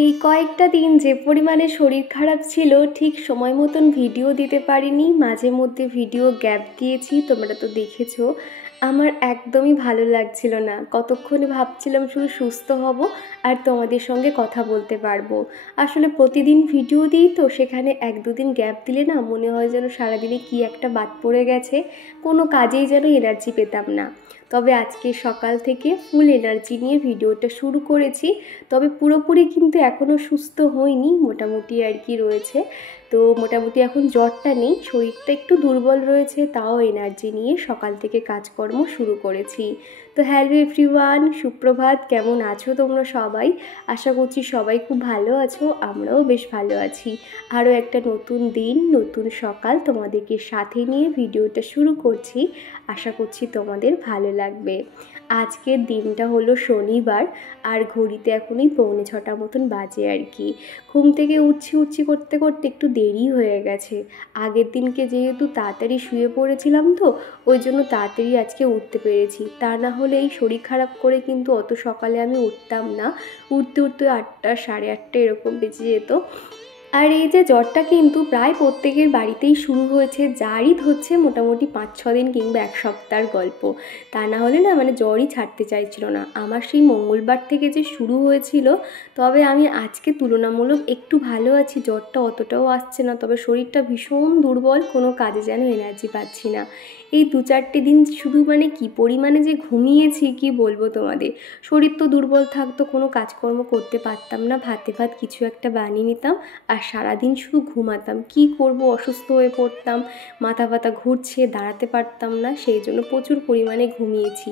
এই কয়েকটা দিন যে পরিমাণে শরীর খারাপ ছিল, ঠিক সময় মতন ভিডিও দিতে পারিনি। মাঝে মধ্যে ভিডিও গ্যাপ দিয়েছি, তোমরা তো দেখেছো। আমার একদমই ভালো লাগছিল না। কতক্ষণে ভাবছিলাম শুধু সুস্থ হব আর তোমাদের সঙ্গে কথা বলতে পারবো। আসলে প্রতিদিন ভিডিও দিই তো, সেখানে এক দুদিন গ্যাপ দিলে না মনে হয় যেন সারাদিনে কি একটা বাদ পড়ে গেছে, কোনো কাজেই যেন এনার্জি পেতাম না। তবে আজকে সকাল থেকে ফুল এনার্জি নিয়ে ভিডিওটা শুরু করেছি। তবে পুরোপুরি কিন্তু এখনও সুস্থ হইনি, মোটামুটি আর কি রয়েছে। তো মোটামুটি এখন জ্বরটা নেই, শরীরটা একটু দুর্বল রয়েছে, তাও এনার্জি নিয়ে সকাল থেকে কাজকর্ম শুরু করেছি। তো হ্যালো এভরিওয়ান, সুপ্রভাত। কেমন আছো তোমরা সবাই? আশা করছি সবাই খুব ভালো আছো, আমরাও বেশ ভালো আছি। আরও একটা নতুন দিন, নতুন সকাল তোমাদেরকে সাথে নিয়ে ভিডিওটা শুরু করছি। আশা করছি তোমাদের ভালো লাগবে। আজকের দিনটা হলো শনিবার, আর ঘড়িতে এখনই 6:45 মতন বাজে আর কি। ঘুম থেকে উঠছি করতে করতে একটু দেরি হয়ে গেছে। আগের দিনকে যেহেতু তাড়াতাড়ি শুয়ে পড়েছিলাম, তো ওই জন্য তাড়াতাড়ি আজকে উঠতে পেরেছি। তা না হলে এই শরীর খারাপ করে কিন্তু অত সকালে আমি উঠতাম না। উঠতে 8টা 8:30 এরকম বেজে যেত। আর এই যে জ্বরটা কিন্তু প্রায় প্রত্যেকের বাড়িতেই শুরু হয়েছে, যারই হচ্ছে মোটামুটি 5-6 দিন কিংবা এক সপ্তাহের গল্প। তা না হলে না জ্বরই ছাড়তে চাইছিল না। আমার সেই মঙ্গলবার থেকে যে শুরু হয়েছিল, তবে আমি আজকে তুলনামূলক একটু ভালো আছি, জ্বরটা অতটাও আসছে না। তবে শরীরটা ভীষণ দুর্বল, কোনো কাজে যেন এনার্জি পাচ্ছি না। এই 2-4টে দিন শুধু কী পরিমাণে যে ঘুমিয়েছি কি বলবো তোমাদের। শরীর তো দুর্বল থাকতো, কোনো কাজকর্ম করতে পারতাম না, ভাত কিছু একটা বানিয়ে নিতাম আর সারাদিন শুধু ঘুমাতাম। কি করব, অসুস্থ হয়ে পড়তাম, মাথা ব্যথা ঘুরছে, দাঁড়াতে পারতাম না, সেই জন্য প্রচুর পরিমাণে ঘুমিয়েছি।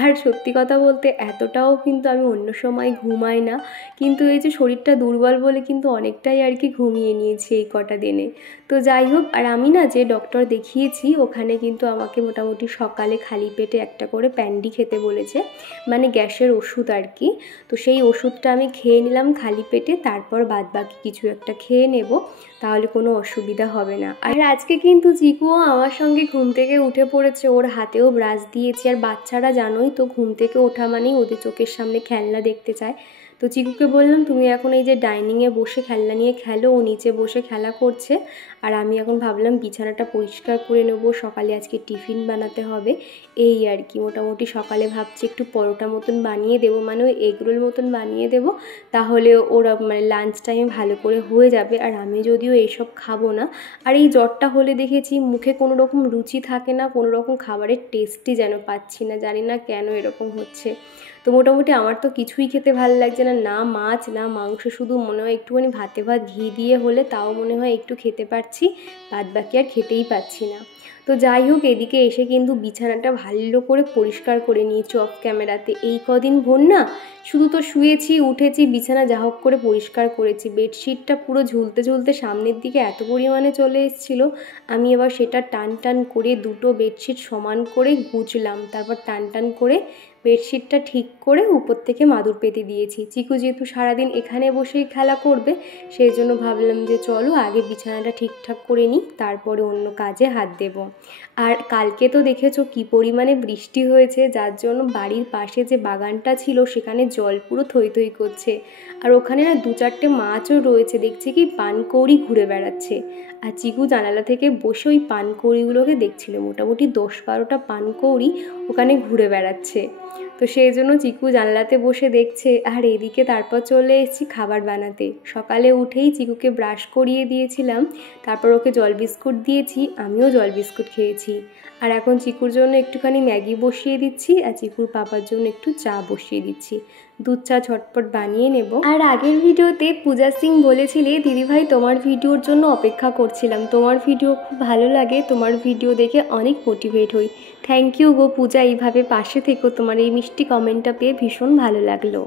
আর সত্যি কথা বলতে এতটাও কিন্তু আমি অন্য সময় ঘুমাই না, কিন্তু এই যে শরীরটা দুর্বল বলে কিন্তু অনেকটাই আর কি ঘুমিয়ে নিয়েছি এই কটা দিনে। তো যাই হোক, আর আমি না যে ডক্টর দেখিয়েছি ওখানে কিন্তু আমাকে মোটামুটি সকালে খালি পেটে একটা করে প্যান্ডি খেতে বলেছে, গ্যাসের ওষুধ আর কি। তো সেই ওষুধটা আমি খেয়ে নিলাম খালি পেটে, তারপর বাদবাকি কিছু একটা খেয়ে নেব, তাহলে কোনো অসুবিধা হবে না। আর আজকে কিন্তু চিকুও আমার সঙ্গে ঘুম থেকে উঠে পড়েছে, ওর হাতেও ব্রাশ দিয়েছি। আর বাচ্চারা জানোই তো, ঘুম থেকে ওঠা মানেই ওদের চোখের সামনে খেলনা দেখতে চায়। তো চিকুকে বললাম তুমি এখন এই যে ডাইনিংয়ে বসে খেলনা নিয়ে খেলো, ও নিচে বসে খেলা করছে। আর আমি এখন ভাবলাম বিছানাটা পরিষ্কার করে নেবো, সকালে আজকে টিফিন বানাতে হবে, এই আর কি। মোটামুটি সকালে ভাবছি একটু পরোটা মতন বানিয়ে দেবো, ওই এগরোল মতন বানিয়ে দেবো, তাহলে ওরা লাঞ্চ টাইমে ভালো করে হয়ে যাবে। আর আমি যদিও এইসব খাবো না। আর এই জ্বরটা হলে দেখেছি মুখে কোনো রকম রুচি থাকে না, কোনো রকম খাবারের টেস্টই যেন পাচ্ছি না, জানি না কেন এরকম হচ্ছে। তো মোটামুটি আমার তো কিছুই খেতে ভালো লাগছে না, না মাছ না মাংস, শুধু মনে হয় একটুখানি ভাতে ভাত ঘি দিয়ে হলে তাও মনে হয় একটু খেতে পারছি, বাদ বাকি আর খেতেই পাচ্ছি না। তো যাই হোক, এদিকে এসে কিন্তু বিছানাটা ভালো করে পরিষ্কার করে নিয়েছি অফ ক্যামেরাতে। এই কদিন ভোর না শুধু তো শুয়েছি উঠেছি, বিছানা যা হোক করে পরিষ্কার করেছি। বেডশিটটা পুরো ঝুলতে ঝুলতে সামনের দিকে এত পরিমাণে চলে এসেছিলো, আমি এবার সেটা টান টান করে দুটো বেডশিট সমান করে গুছলাম, তারপর টান টান করে বেডশিটটা ঠিক করে উপর থেকে মাদুর পেতে দিয়েছি। চিকু যেহেতু সারাদিন এখানে বসেই খেলা করবে, সেই জন্য ভাবলাম যে চলো আগে বিছানাটা ঠিকঠাক করে নিই, তারপরে অন্য কাজে হাত দেব। আর কালকে তো দেখেছো কি পরিমাণে বৃষ্টি হয়েছে, যার জন্য বাড়ির পাশে যে বাগানটা ছিল সেখানে জল পুরো থই থই করছে। আর ওখানে না 2-4টে মাছও রয়েছে, দেখছি কি পানকৌড়ি ঘুরে বেড়াচ্ছে। আর চিকু জানালা থেকে বসে ওই পানকৌড়িগুলোকে দেখছিল, মোটামুটি 10-12টা পানকৌড়ি ওখানে ঘুরে বেড়াচ্ছে। তো সেই জন্য চিকু জানলাতে বসে দেখছে, আর এদিকে তারপর চলে এসেছি খাবার বানাতে। সকালে উঠেই চিকুকে ব্রাশ করিয়ে দিয়েছিলাম, তারপর ওকে জল বিস্কুট দিয়েছি, আমিও জল বিস্কুট খেয়েছি। আর এখন চিকুর জন্য একটুখানি ম্যাগি বসিয়ে দিচ্ছি, আর চিকুর পাপার জন্য একটু চা বসিয়ে দিচ্ছি, দুধ চা ঝটপট বানিয়ে নেব। আর আগের ভিডিওতে পূজা সিং বলেছিলে দিদিভাই তোমার ভিডিওর জন্য অপেক্ষা করছিলাম, তোমার ভিডিও খুব ভালো লাগে, তোমার ভিডিও দেখে অনেক মোটিভেট হই। থ্যাংক ইউ গো পূজা, এইভাবে পাশে থেকো, তোমার এই মিষ্টি কমেন্টটা পেয়ে ভীষণ ভালো লাগলো।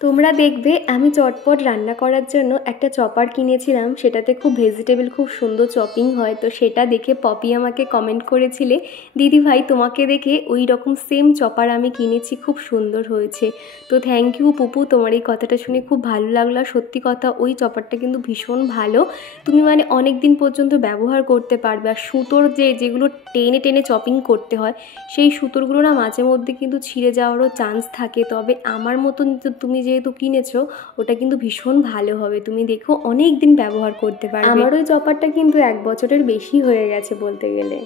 তোমরা দেখবে আমি চটপট রান্না করার জন্য একটা চপার কিনেছিলাম, সেটাতে খুব ভেজিটেবল খুব সুন্দর চপিং হয়। তো সেটা দেখে পপি আমাকে কমেন্ট করেছিলে দিদি ভাই তোমাকে দেখে ওই রকম সেম চপার আমি কিনেছি, খুব সুন্দর হয়েছে। তো থ্যাংক ইউ পুপু, তোমার এই কথাটা শুনে খুব ভালো লাগলো। সত্যি কথা, ওই চপারটা কিন্তু ভীষণ ভালো, তুমি অনেক দিন পর্যন্ত ব্যবহার করতে পারবে। আর সুতোর যেগুলো টেনে টেনে চপিং করতে হয়, সেই সুতোরগুলো না মাঝে মধ্যে কিন্তু ছিঁড়ে যাওয়ারও চান্স থাকে। তবে আমার মতন তুমি যেহেতু কিনেছো ওটা কিন্তু ভীষণ ভালো হবে, তুমি দেখো অনেক দিন ব্যবহার করতে পারবে। আমার ওই চপারটা কিন্তু 1 বছরের বেশি হয়ে গেছে বলতে গেলে।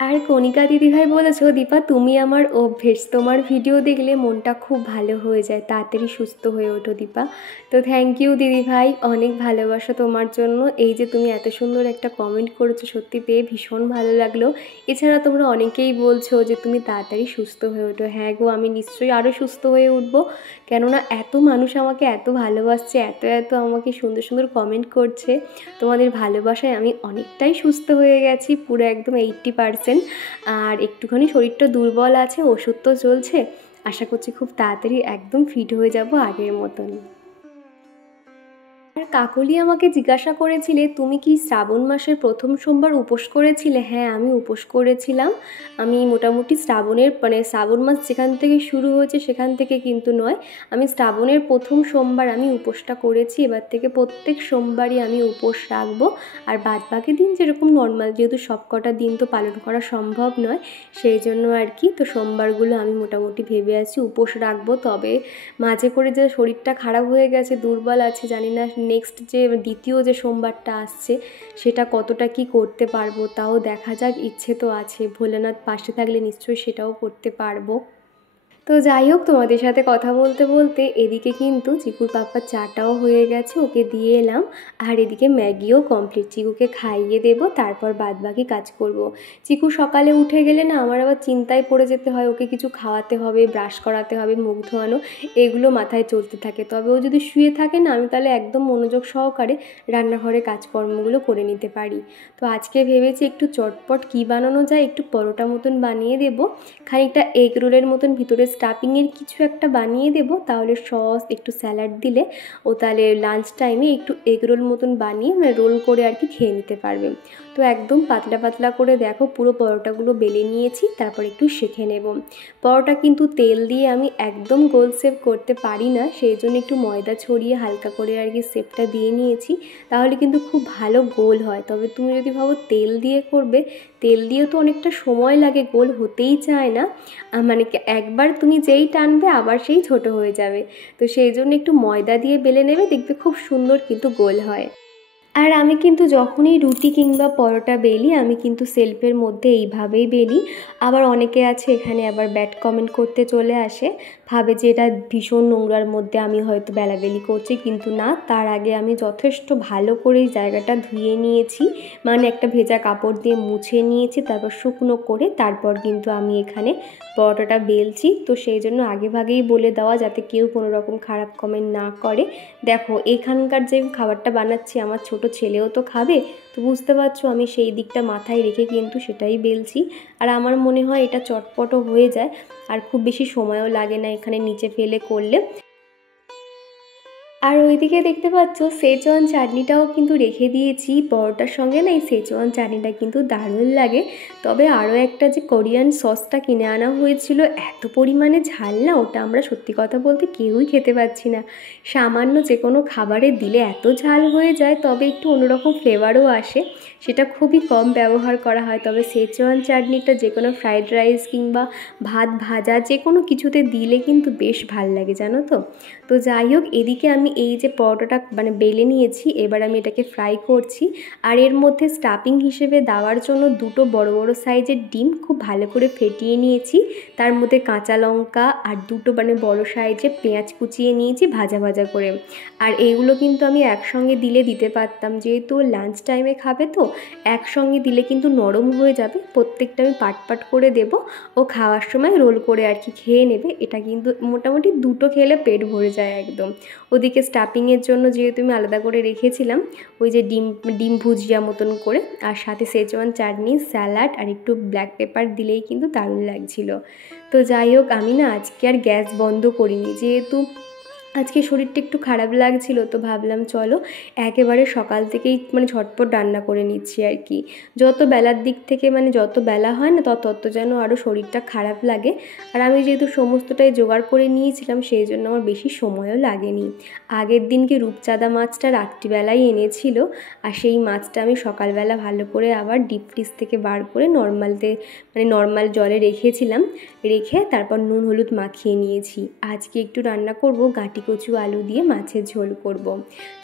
আর কণিকা দিদিভাই বলেছো, দীপা তুমি আমার অভ্যেস, তোমার ভিডিও দেখলে মনটা খুব ভালো হয়ে যায়, তাড়াতাড়ি সুস্থ হয়ে ওঠো দীপা। তো থ্যাংক ইউ দিদিভাই, অনেক ভালোবাসা তোমার জন্য। এই যে তুমি এত সুন্দর একটা কমেন্ট করেছো, সত্যি পেয়ে ভীষণ ভালো লাগলো। এছাড়া তোমরা অনেকেই বলছো যে তুমি তাড়াতাড়ি সুস্থ হয়ে ওঠো। হ্যাঁ গো, আমি নিশ্চয়ই আরও সুস্থ হয়ে উঠবো, কেননা এত মানুষ আমাকে এত ভালোবাসছে, এত আমাকে সুন্দর সুন্দর কমেন্ট করছে। তোমাদের ভালোবাসায় আমি অনেকটাই সুস্থ হয়ে গেছি, পুরো একদম 80%। আর একটুখানি শরীরটা দুর্বল আছে, ওষুধ তো চলছে, আশা করছি খুব তাড়াতাড়ি একদম ফিট হয়ে যাব আগের মতন। আর কাকলি আমাকে জিজ্ঞাসা করেছিলে তুমি কি শ্রাবণ মাসের প্রথম সোমবার উপোস করেছিলে? হ্যাঁ, আমি উপোস করেছিলাম। আমি মোটামুটি শ্রাবণ মাস যেখান থেকে শুরু হয়েছে সেখান থেকে কিন্তু নয়, আমি শ্রাবণের প্রথম সোমবার আমি উপোসটা করেছি। এবার থেকে প্রত্যেক সোমবারই আমি উপোস রাখবো। আর বাদবাকি দিন যেরকম নর্মাল, যেহেতু সব কটা দিন তো পালন করা সম্ভব নয়, সেই জন্য আর কি। তো সোমবারগুলো আমি মোটামুটি ভেবে আছি উপোস রাখবো। তবে মাঝে করে যে শরীরটা খারাপ হয়ে গেছে, দুর্বল আছে, জানি না নেক্সট যে দ্বিতীয় যে সোমবারটা আসছে সেটা কতটা কি করতে পারবো, তাও দেখা যাক। ইচ্ছে তো আছে, ভোলেনাথ পাশে থাকলে নিশ্চয়ই সেটাও করতে পারবো। তো যাই হোক, তোমাদের সাথে কথা বলতে বলতে এদিকে কিন্তু চিকুর পাপার চাটাও হয়ে গেছে, ওকে দিয়ে এলাম। আর এদিকে ম্যাগিও কমপ্লিট, চিকুকে খাইয়ে দেবো, তারপর বাদবাকি কাজ করব। চিকু সকালে উঠে গেলে না আমার আবার চিন্তায় পড়ে যেতে হয়, ওকে কিছু খাওয়াতে হবে, ব্রাশ করাতে হবে, মুখ ধোয়ানো, এগুলো মাথায় চলতে থাকে। তবে ও যদি শুয়ে থাকে না, আমি তাহলে একদম মনোযোগ সহকারে রান্নাঘরে কাজকর্মগুলো করে নিতে পারি। তো আজকে ভেবেছি একটু চটপট কী বানানো যায়, একটু পরোটা মতন বানিয়ে দেবো, খানিকটা এগ রোলের মতন ভিতরে স্টাফিংয়ের কিছু একটা বানিয়ে দেবো, তাহলে সস একটু স্যালাড দিলে ও তাহলে লাঞ্চ টাইমে একটু এগ রোল মতন বানিয়ে রোল করে আর কি খেয়ে নিতে পারবে। তো একদম পাতলা পাতলা করে দেখো পুরো পরোটাগুলো বেলে নিয়েছি, তারপর একটু সেঁকে নেব। পরোটা কিন্তু তেল দিয়ে আমি একদম গোল শেপ করতে পারি না, সেই জন্য একটু ময়দা ছড়িয়ে হালকা করে আর কি শেপটা দিয়ে নিয়েছি, তাহলে কিন্তু খুব ভালো গোল হয়। তবে তুমি যদি ভাবো তেল দিয়ে করবে, তেল দিয়েও তো অনেকটা সময় লাগে, গোল হতেই চায় না, মানে একবার তুমি যেই টানবে আবার সেই ছোট হয়ে যাবে। তো সেই জন্য একটু ময়দা দিয়ে বেলে নেবে, দেখবে খুব সুন্দর কিন্তু গোল হয়। আর আমি কিন্তু যখনই রুটি কিংবা পরোটা বেলি, আমি কিন্তু সেলফের মধ্যে এইভাবেই বেলি। আবার অনেকে আছে এখানে আবার ব্যাড কমেন্ট করতে চলে আসে, ভাবে যে এটা ভীষণ নোংরার মধ্যে আমি হয়তো বেলাবেলি করছি, কিন্তু না, তার আগে আমি যথেষ্ট ভালো করে এই জায়গাটা ধুয়ে নিয়েছি, মানে একটা ভেজা কাপড় দিয়ে মুছে নিয়েছি, তারপর শুকনো করে তারপর কিন্তু আমি এখানে পরোটাটা বেলছি। তো সেই জন্য আগে ভাগেই বলে দেওয়া, যাতে কেউ কোনো রকম খারাপ কমেন্ট না করে। দেখো এখানকার যে খাবারটা বানাচ্ছি আমার ছোট ছেলেও তো খাবে, তো বুঝতে পারছো আমি সেই দিকটা মাথায় রেখে কিন্তু সেটাই বেলছি। আর আমার মনে হয় এটা চটপটও হয়ে যায়, আর খুব বেশি সময়ও লাগে না এখানে নিচে ফেলে করলে। আর ওইদিকে দেখতে পাচ্ছ সেজওয়ান চাটনিটাও কিন্তু রেখে দিয়েছি পরোটার সঙ্গে, না এই সেজওয়ান চাটনিটা কিন্তু দারুণ লাগে। তবে আরও একটা যে কোরিয়ান সসটা কিনে আনা হয়েছিল, এত পরিমাণে ঝাল না, ওটা আমরা সত্যি কথা বলতে কেউই খেতে পাচ্ছি না। সামান্য যে কোনো খাবারে দিলে এত ঝাল হয়ে যায়, তবে একটু অন্যরকম ফ্লেভারও আসে, সেটা খুবই কম ব্যবহার করা হয়। তবে সেজওয়ান চাটনিটা যে কোনো ফ্রাইড রাইস কিংবা ভাত ভাজা যে কোনো কিছুতে দিলে কিন্তু বেশ ভাল লাগে, জানো তো। তো যাই হোক, এদিকে আমি এই যে পরোটাটা বেলে নিয়েছি, এবার আমি এটাকে ফ্রাই করছি। আর এর মধ্যে স্টাফিং হিসেবে দেওয়ার জন্য দুটো বড় বড় সাইজের ডিম খুব ভালো করে ফেটিয়ে নিয়েছি, তার মধ্যে কাঁচা লঙ্কা আর দুটো বড় সাইজের পেঁয়াজ কুচিয়ে নিয়েছি ভাজা ভাজা করে। আর এইগুলো কিন্তু আমি একসঙ্গে দিতে পারতাম, যেহেতু লাঞ্চ টাইমে খাবে তো একসঙ্গে দিলে কিন্তু নরম হয়ে যাবে, প্রত্যেকটা আমি পাট করে দেব, ও খাওয়ার সময় রোল করে আর কি খেয়ে নেবে। এটা কিন্তু মোটামুটি দুটো খেলে পেট ভরে যায় একদম। ওদিকে স্টাফিংয়ের জন্য যেহেতু আমি আলাদা করে রেখেছিলাম ওই যে ডিম ভুজিয়া মতন করে, আর সাথে সেজওয়ান চাটনি, স্যালাড আর একটু ব্ল্যাক পেপার দিলেই কিন্তু দারুণ লাগছিল। তো যাই হোক, আমি না আজকে আর গ্যাস বন্ধ করিনি, যেহেতু আজকে শরীরটা একটু খারাপ লাগছিল, তো ভাবলাম চলো একেবারে সকাল থেকেই মানে ঝটপট রান্না করে নিচ্ছি আর কি। যত বেলার দিক থেকে মানে যত বেলা হয় না তত যেন আরও শরীরটা খারাপ লাগে। আর আমি যেহেতু সমস্তটাই জোগাড় করে নিয়েছিলাম সেই জন্য আমার বেশি সময়ও লাগেনি। আগের দিনকে রূপচাঁদা মাছটা রাত্রিবেলায় এনেছিল, আর সেই মাছটা আমি সকালবেলা ভালো করে আবার ডিপ ফ্রিজ থেকে বার করে নর্মাল জলে রেখেছিলাম। রেখে তারপর নুন হলুদ মাখিয়ে নিয়েছি। আজকে একটু রান্না করব গাঁটি কচু আলু দিয়ে মাছের ঝোল করব।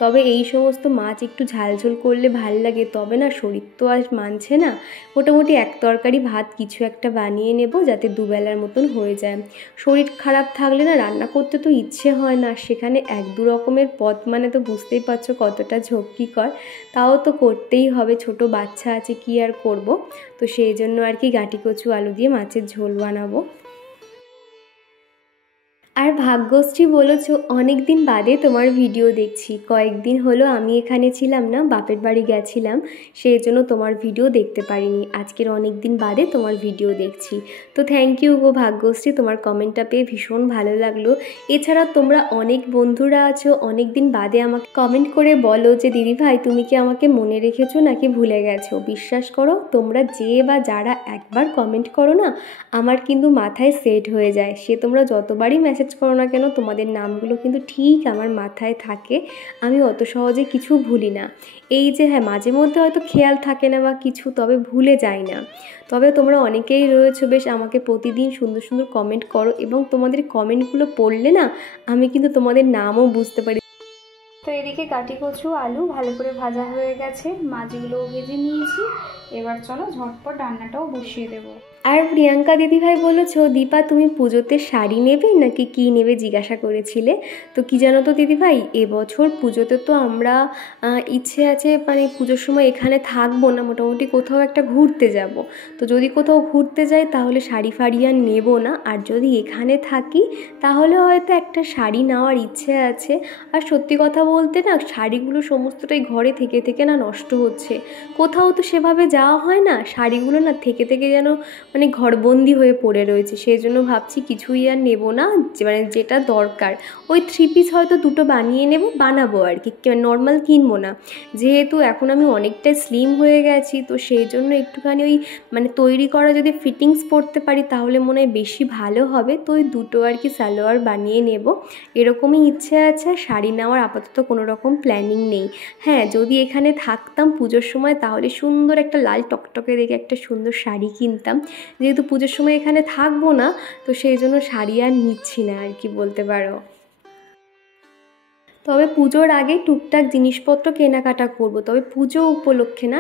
তবে এই সমস্ত মাছ একটু ঝালঝোল করলে ভাল লাগে, তবে না শরীর তো আর মানছে না। মোটামুটি এক তরকারি ভাত কিছু একটা বানিয়ে নেব যাতে দুবেলার মতন হয়ে যায়। শরীর খারাপ থাকলে না রান্না করতে তো ইচ্ছে হয় না, সেখানে এক দু রকমের পদ মানে তো বুঝতেই পারছো কতটা ঝক্কিকর। তাও তো করতেই হবে, ছোট বাচ্চা আছে কি আর করব। তো সেই জন্য আর কি গাঁটি কচু আলু দিয়ে মাছের ঝোল বানাবো। আর ভাগ্যশ্রী বলেছ অনেক দিন বাদে তোমার ভিডিও দেখছি। কয়েকদিন হলো আমি এখানে ছিলাম না, বাপের বাড়ি গেছিলাম, সেই জন্য তোমার ভিডিও দেখতে পারিনি। আজকের অনেক দিন বাদে তোমার ভিডিও দেখছি। তো থ্যাংক ইউ গো ভাগ্যশ্রী, তোমার কমেন্টটা পেয়ে ভীষণ ভালো লাগলো। এছাড়া তোমরা অনেক বন্ধুরা আছো অনেক দিন বাদে আমাকে কমেন্ট করে বলো যে দিদিভাই তুমি কি আমাকে মনে রেখেছো নাকি ভুলে গেছো। বিশ্বাস করো তোমরা যে বা যারা একবার কমেন্ট করো না, আমার কিন্তু মাথায় সেট হয়ে যায়। সে তোমরা যতবারই মেসেজ করো না কেন তোমাদের নামগুলো কিন্তু ঠিক আমার মাথায় থাকে। আমি অত সহজে কিছু ভুলি না। এই যে হ্যাঁ মাঝে মধ্যে হয়তো খেয়াল থাকে না বা কিছু, তবে ভুলে যাই না। তবে তোমরা অনেকেই রয়েছো বেশ আমাকে প্রতিদিন সুন্দর সুন্দর কমেন্ট করো, এবং তোমাদের কমেন্টগুলো পড়লে না আমি কিন্তু তোমাদের নামও বুঝতে পারি। তো এদিকে গাঁটি কচু আলু ভালো করে ভাজা হয়ে গেছে, মাছগুলোও ভেজে নিয়েছি। এবার চলো ঝটপট রান্নাটাও বসিয়ে দেবো। আর প্রিয়াঙ্কা দিদিভাই বলেছো দীপা তুমি পুজোতে শাড়ি নেবে নাকি কি নেবে জিজ্ঞাসা করেছিলে। তো কি জানো তো দিদিভাই, এবছর পুজোতে তো আমরা ইচ্ছে আছে মানে পুজোর সময় এখানে থাকবো না, মোটামুটি কোথাও একটা ঘুরতে যাব। তো যদি কোথাও ঘুরতে যাই তাহলে শাড়ি ফাড়ি আর নেবো না, আর যদি এখানে থাকি তাহলে হয়তো একটা শাড়ি নেওয়ার ইচ্ছে আছে। আর সত্যি কথা বলতে না শাড়িগুলো সমস্তটাই ঘরে থেকে থেকে না নষ্ট হচ্ছে, কোথাও তো সেভাবে যাওয়া হয় না, শাড়িগুলো না থেকে থেকে যেন মানে ঘরবন্দি হয়ে পড়ে রয়েছে। সেই জন্য ভাবছি কিছুই আর নেব না, মানে যেটা দরকার ওই 3 পিস হয়তো দুটো বানাবো আর কি, নর্মাল কিনবো না। যেহেতু এখন আমি অনেকটাই স্লিম হয়ে গেছি, তো সেই জন্য একটুখানি ওই মানে তৈরি করা যদি ফিটিংস পরতে পারি তাহলে মনে হয় বেশি ভালো হবে। তো ওই দুটো আর কি সালোয়ার বানিয়ে নেব, এরকমই ইচ্ছে আছে। শাড়ি নেওয়ার আপাতত কোনো রকম প্ল্যানিং নেই। হ্যাঁ যদি এখানে থাকতাম পুজোর সময় তাহলে সুন্দর একটা লাল টকটকে দেখে একটা সুন্দর শাড়ি কিনতাম। যেহেতু পুজোর সময় এখানে থাকবো না, তো সেই জন্য শাড়ি আর নিচ্ছি না আর কি বলতে পারো। তবে পুজোর আগে টুকটাক জিনিসপত্র কেনাকাটা করব, তবে পুজো উপলক্ষে না,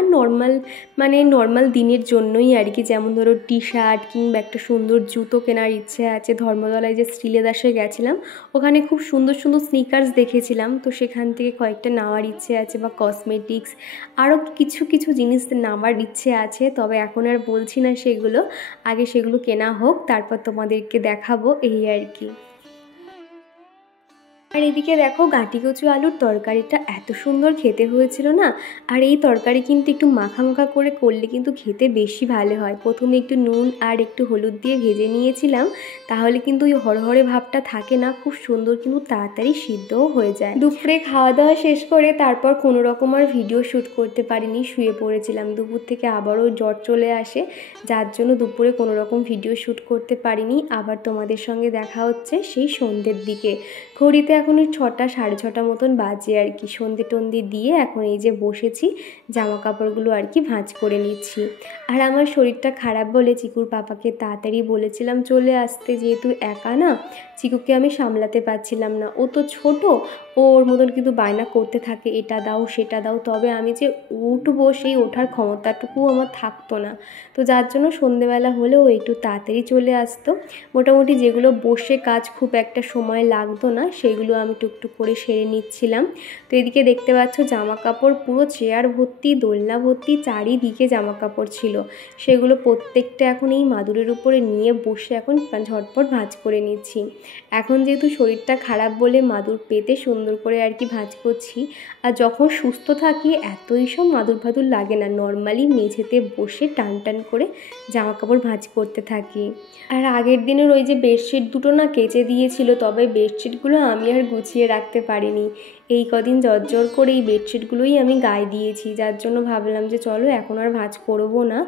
নর্মাল দিনের জন্যই আর কি। যেমন ধরো টি শার্ট কিংবা একটা সুন্দর জুতো কেনার ইচ্ছে আছে। ধর্মতলায় যে শ্রীলেদাসে গেছিলাম ওখানে খুব সুন্দর সুন্দর স্নিকার্স দেখেছিলাম, তো সেখান থেকে কয়েকটা নেওয়ার ইচ্ছে আছে, বা কসমেটিক্স আরও কিছু কিছু জিনিস নেওয়ার ইচ্ছে আছে। তবে এখন আর বলছি না সেগুলো, আগে সেগুলো কেনা হোক তারপর তোমাদেরকে দেখাবো এই আর কি। আর এদিকে দেখো গাঁটি কচু আলুর তরকারিটা এত সুন্দর খেতে হয়েছিল না। আর এই তরকারি কিন্তু একটু মাখা মাখা করে করলে কিন্তু খেতে বেশি ভালো হয়। প্রথমে একটু নুন আর একটু হলুদ দিয়ে ভেজে নিয়েছিলাম, তাহলে কিন্তু ওই হরহরে ভাবটা থাকে না, খুব সুন্দর কিন্তু তাড়াতাড়ি সিদ্ধও হয়ে যায়। দুপুরে খাওয়া দাওয়া শেষ করে তারপর কোনো রকম আর ভিডিও শ্যুট করতে পারিনি, শুয়ে পড়েছিলাম। দুপুর থেকে আবারও জ্বর চলে আসে, যার জন্য দুপুরে কোনো রকম ভিডিও শ্যুট করতে পারিনি। আবার তোমাদের সঙ্গে দেখা হচ্ছে সেই সন্ধ্যের দিকে। ঘড়িতে এখন ওই 6টা 6:30 মতন বাজে আর কি। সন্ধে টন্ধে দিয়ে এখন এই যে বসেছি, জামা কাপড়গুলো আর কি ভাঁজ করে নিচ্ছি। আর আমার শরীরটা খারাপ বলে চিকুর পাপাকে তাড়াতাড়ি বলেছিলাম চলে আসতে, যেহেতু একা না চিকুকে আমি সামলাতে পারছিলাম না। ও তো ছোট, ওর মতন কিন্তু বায়না করতে থাকে এটা দাও সেটা দাও, তবে আমি যে উঠবো সেই ওঠার ক্ষমতাটুকুও আমার থাকতো না। তো যার জন্য সন্ধেবেলা হলে ও একটু তাড়াতাড়ি চলে আসতো। মোটামুটি যেগুলো বসে কাজ খুব একটা সময় লাগতো না সেগুলো আমি টুকটুক করে সেরে নিচ্ছিলাম। তো এদিকে দেখতে পাচ্ছ জামা কাপড় পুরো চেয়ার ভর্তি, দোলনা ভর্তি, চারিদিকে জামা কাপড় ছিল। সেগুলো প্রত্যেকটা এখন এই মাদুরের উপরে নিয়ে বসে এখন ঝটপট ভাঁজ করে নিচ্ছি। এখন যেহেতু শরীরটা খারাপ বলে মাদুর পেতে সুন্দর করে আর কি ভাঁজ করছি। আর যখন সুস্থ থাকি এতই সব মাদুর ফাদুর লাগে না, নর্মালি মেঝেতে বসে টান টান করে জামা কাপড় ভাঁজ করতে থাকি। আর আগের দিনের ওই যে বেডশিট দুটো না কেচে দিয়েছিল, তবে বেডশিটগুলো আমি আর আর গুছিয়ে রাখতে পারিনি। এই কদিন জ্বর করে এই বেডশিটগুলোই আমি গায়ে দিয়েছি, যার জন্য ভাবলাম যে চলো এখন আর ভাঁজ করবো না,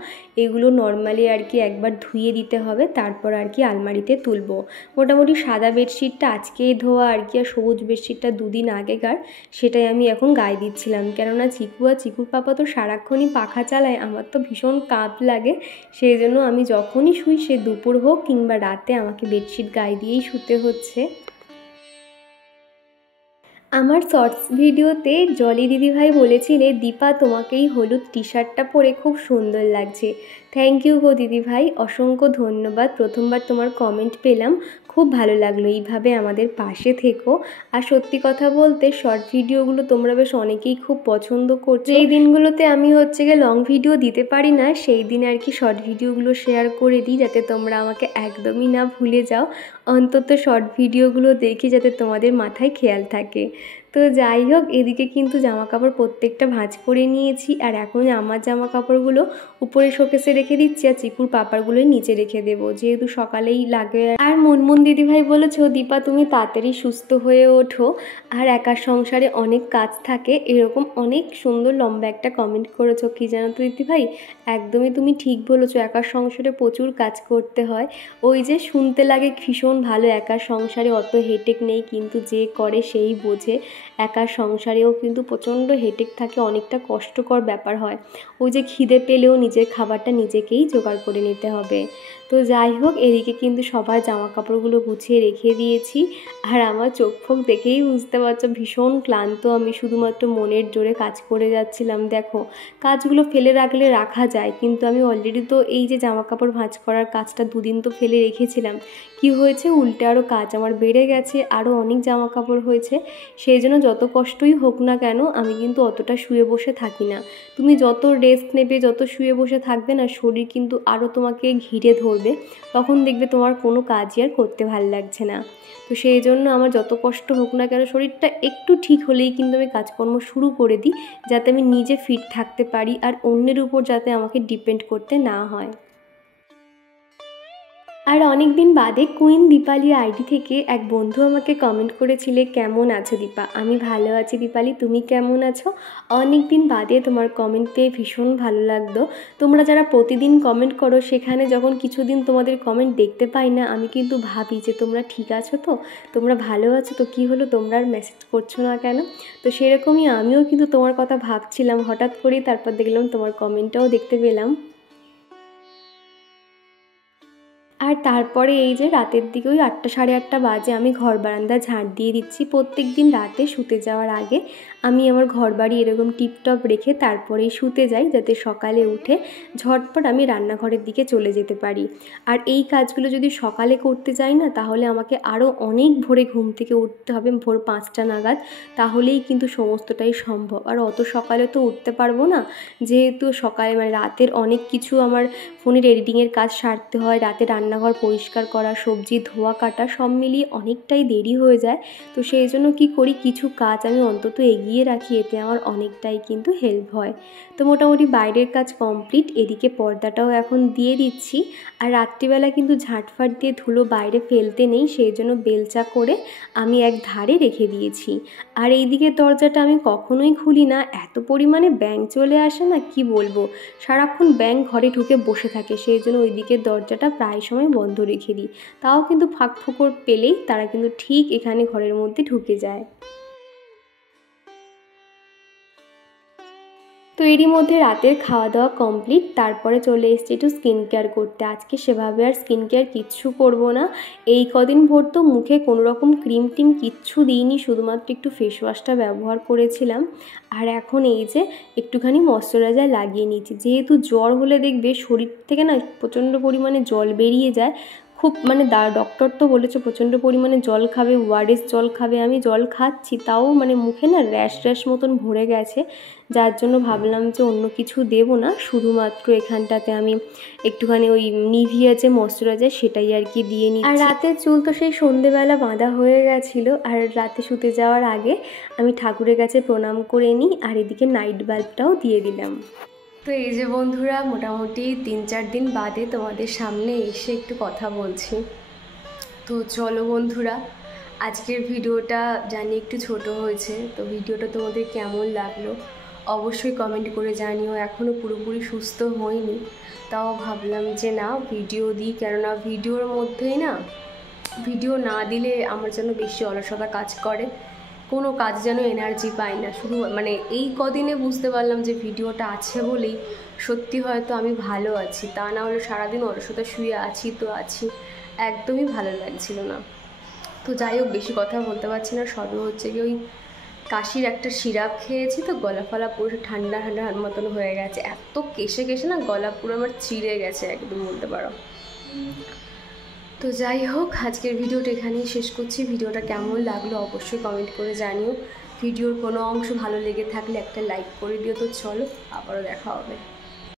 এগুলো নর্মালি আর কি একবার ধুয়ে দিতে হবে, তারপর আর কি আলমারিতে তুলবো। মোটামুটি সাদা বেডশিটটা আজকেই ধোয়া আর কি, আর সবুজ বেডশিটটা দুদিন আগেকার, সেটাই আমি এখন গায়ে দিচ্ছিলাম। কেননা চিকু আর চিকুর পাপা তো সারাক্ষণই পাখা চালায়, আমার তো ভীষণ কাঁপ লাগে, সেই জন্য আমি যখনই শুই সে দুপুর হোক কিংবা রাতে আমাকে বেডশিট গায়ে দিয়েই শুতে হচ্ছে। আমার শর্টস ভিডিওতে জলি দিদিভাই বলেছিলে, দীপা তোমাকেই হলুদ টি শার্টটা পরে খুব সুন্দর লাগছে। থ্যাংক ইউ গো দিদিভাই, অসংখ্য ধন্যবাদ। প্রথমবার তোমার কমেন্ট পেলাম, খুব ভালো লাগলো। এইভাবে আমাদের পাশে থেকো। আর সত্যি কথা বলতে শর্ট ভিডিওগুলো তোমরা বেশ অনেকেই খুব পছন্দ করছো। এই দিনগুলোতে আমি লং ভিডিও দিতে পারি না, সেই দিন আর কি শর্ট ভিডিওগুলো শেয়ার করে দিই, যাতে তোমরা আমাকে একদমই না ভুলে যাও। অন্তত শর্ট ভিডিওগুলো দেখে যাতে তোমাদের মাথায় খেয়াল থাকে। তো যাই হোক, এদিকে কিন্তু জামা কাপড় প্রত্যেকটা ভাঁজ করে নিয়েছি, আর এখন আমার জামা কাপড়গুলো উপরে শোকেসে রেখে দিচ্ছি, আর চিকুর পাপারগুলোই নিচে রেখে দেবো, যেহেতু সকালেই লাগে। আর মুনমুন দিদিভাই বলেছো, দীপা তুমি তাড়াতাড়ি সুস্থ হয়ে ওঠো, আর একার সংসারে অনেক কাজ থাকে, এরকম অনেক সুন্দর লম্বা একটা কমেন্ট করেছো। কি জানো তো দিদিভাই, একদমই তুমি ঠিক বলেছো, একার সংসারে প্রচুর কাজ করতে হয়। ওই যে শুনতে লাগে ভীষণ ভালো, একার সংসারে অত হেডেক নেই, কিন্তু যে করে সেই বোঝে। একার সংসারেও কিন্তু প্রচণ্ড হেডেক থাকে, অনেকটা কষ্টকর ব্যাপার হয়। ওই যে খিদে পেলেও নিজের খাবারটা নিজেকেই জোগাড় করে নিতে হবে। তো যাই হোক, এদিকে কিন্তু সবার জামা কাপড়গুলো গুছিয়ে রেখে দিয়েছি, আর আমার চোখ ফোক দেখেই বুঝতে পারছো ভীষণ ক্লান্ত আমি, শুধুমাত্র মনের জোরে কাজ করে যাচ্ছিলাম। দেখো, কাজগুলো ফেলে রাখলে রাখা যায়, কিন্তু আমি অলরেডি তো এই যে জামা কাপড় ভাঁজ করার কাজটা দুদিন তো ফেলে রেখেছিলাম। কি হয়েছে, উল্টে আরও কাজ আমার বেড়ে গেছে, আরও অনেক জামা কাপড় হয়েছে। সেই জন্য যত কষ্টই হোক না কেন, আমি কিন্তু অতটা শুয়ে বসে থাকি না। তুমি যত রেস্ট নেবে, যত শুয়ে বসে থাকবে না, শরীর কিন্তু আরও তোমাকে ঘিরে ধরবে, তখন দেখবে তোমার কোনো কাজই আর করতে ভালো লাগছে না। তো সেই জন্য আমার যত কষ্ট হোক না কেন, শরীরটা একটু ঠিক হলেই কিন্তু আমি কাজকর্ম শুরু করে দিই, যাতে আমি নিজে ফিট থাকতে পারি, আর অন্যের উপর যাতে আমাকে ডিপেন্ড করতে না হয়। আর অনেক দিন বাদে কুইন দীপালি আইডি থেকে এক বন্ধু আমাকে কমেন্ট করেছিলে, কেমন আছো দীপা? আমি ভালো আছি দীপালি, তুমি কেমন আছো? অনেক দিন বাদে তোমার কমেন্ট পেয়ে ভীষণ ভালো লাগতো। তোমরা যারা প্রতিদিন কমেন্ট করো, সেখানে যখন কিছুদিন তোমাদের কমেন্ট দেখতে পাই না, আমি কিন্তু ভাবি যে তোমরা ঠিক আছো তো, তোমরা ভালো আছো তো, কী হলো তোমরা আর মেসেজ করছো না কেন? তো সেরকমই আমিও কিন্তু তোমার কথা ভাবছিলাম, হঠাৎ করেই তারপর দেখলাম তোমার কমেন্টটাও দেখতে পেলাম। আর তারপরে এই যে রাতের দিকে ওই 8টা সাড়ে 8টা বাজে আমি ঘর বারান্দা ঝাঁট দিয়ে দিচ্ছি। প্রত্যেক দিন রাতে শুতে যাওয়ার আগে আমি আমার ঘর বাড়ি এরকম টিপটপ রেখে তারপরেই শুতে যাই, যাতে সকালে উঠে ঝটপট আমি রান্নাঘরের দিকে চলে যেতে পারি। আর এই কাজগুলো যদি সকালে করতে যাই না, তাহলে আমাকে আরও অনেক ভোরে ঘুম থেকে উঠতে হবে, ভোর 5টা নাগাদ, তাহলেই কিন্তু সমস্তটাই সম্ভব। আর অত সকালে তো উঠতে পারবো না, যেহেতু সকালে মানে রাতের অনেক কিছু আমার ফোনের এডিটিংয়ের কাজ সারতে হয়, রাতে রান্নাঘর পরিষ্কার করা, সবজি ধোয়া কাটা, সব মিলিয়ে অনেকটাই দেরি হয়ে যায়। তো সেই জন্য কী করি, কিছু কাজ আমি অন্তত এগিয়ে রাখি, এতে আমার অনেকটাই কিন্তু হেল্প হয়। তো মোটামুটি বাইরের কাজ কমপ্লিট, এদিকে পর্দাটাও এখন দিয়ে দিচ্ছি। আর রাত্রিবেলা কিন্তু ঝাঁটফাট দিয়ে ধুলো বাইরে ফেলতে নেই, সেই জন্য বেলচা করে আমি এক ধারে রেখে দিয়েছি। আর এই দিকে দরজাটা আমি কখনোই খুলি না, এত পরিমাণে ব্যাঙ চলে আসে না, কি বলবো, সারাক্ষণ ব্যাঙ ঘরে ঢুকে বসে থাকে, সেই জন্য ওই দিকের দরজাটা প্রায় সময় বন্ধ রেখে দিই। তাও কিন্তু ফাঁক ফোকর পেলেই তারা কিন্তু ঠিক এখানে ঘরের মধ্যে ঢুকে যায়। তো এরই মধ্যে রাতের খাওয়া দাওয়া কমপ্লিট, তারপরে চলে এসেছি একটু স্কিন কেয়ার করতে। আজকে সেভাবে আর স্কিন কেয়ার কিচ্ছু করবো না, এই কদিন ভোর তো মুখে কোনো রকম ক্রিম টিম কিচ্ছু দিইনি, শুধুমাত্র একটু ফেস ওয়াশটা ব্যবহার করেছিলাম। আর এখন এই যে একটুখানি ময়শ্চারাইজার লাগিয়ে নিয়েছি, যেহেতু জ্বর হলে দেখবে শরীর থেকে না প্রচণ্ড পরিমাণে জল বেরিয়ে যায়, খুব মানে ডক্টর তো বলেছে প্রচণ্ড পরিমাণে জল খাবে, ওআরএস জল খাবে। আমি জল খাচ্ছি, তাও মানে মুখে না র্যাশ মতন ভরে গেছে, যার জন্য ভাবলাম যে অন্য কিছু দেব না, শুধুমাত্র এখানটাতে আমি একটুখানি ওই নিভিয়া যে ময়শ্চারাইজার সেটাই আর কি দিয়ে নিই। আর রাতের চুল তো সেই সন্ধেবেলা বাঁধা হয়ে গেছিলো, আর রাতে শুতে যাওয়ার আগে আমি ঠাকুরের কাছে প্রণাম করে নিই, আর এদিকে নাইট বাল্বটাও দিয়ে দিলাম। তো এই যে বন্ধুরা, মোটামুটি 3-4 দিন বাদে তোমাদের সামনে এসে একটু কথা বলছি। তো চলো বন্ধুরা, আজকের ভিডিওটা জানি একটু ছোট হয়েছে, তো ভিডিওটা তোমাদের কেমন লাগলো অবশ্যই কমেন্ট করে জানিও। এখনও পুরোপুরি সুস্থ হইনি, তাও ভাবলাম যে না ভিডিও দিই, কেননা ভিডিওর মধ্যেই না ভিডিও না দিলে আমার যেন বেশি অলসতা কাজ করে, কোনো কাজ যেন এনার্জি পাই না। শুধু মানে এই কদিনে বুঝতে পারলাম যে ভিডিওটা আছে বলেই সত্যি হয়তো আমি ভালো আছি, তা না হলে সারাদিন অলসতা শুয়ে আছি তো আছি, একদমই ভালো লাগছিল না। তো যাই হোক, বেশি কথা বলতে পারছি না, সবই হচ্ছে কি ওই কাশির একটা সিরাপ খেয়েছি, তো গলা ফলা পুরো ঠান্ডা ঠান্ডা মতন হয়ে গেছে, এত কেশে কেশে না গলা পুরো আমার চিড়ে গেছে একদম বলতে পারো। তো যাই হোক, আজকের ভিডিওটা এখানেই শেষ করছি। ভিডিওটা কেমন লাগলো অবশ্যই কমেন্ট করে জানিও। ভিডিওর কোনো অংশ ভালো লেগে থাকলে একটা লাইক করে দিও। তো চলো, আবারও দেখা হবে।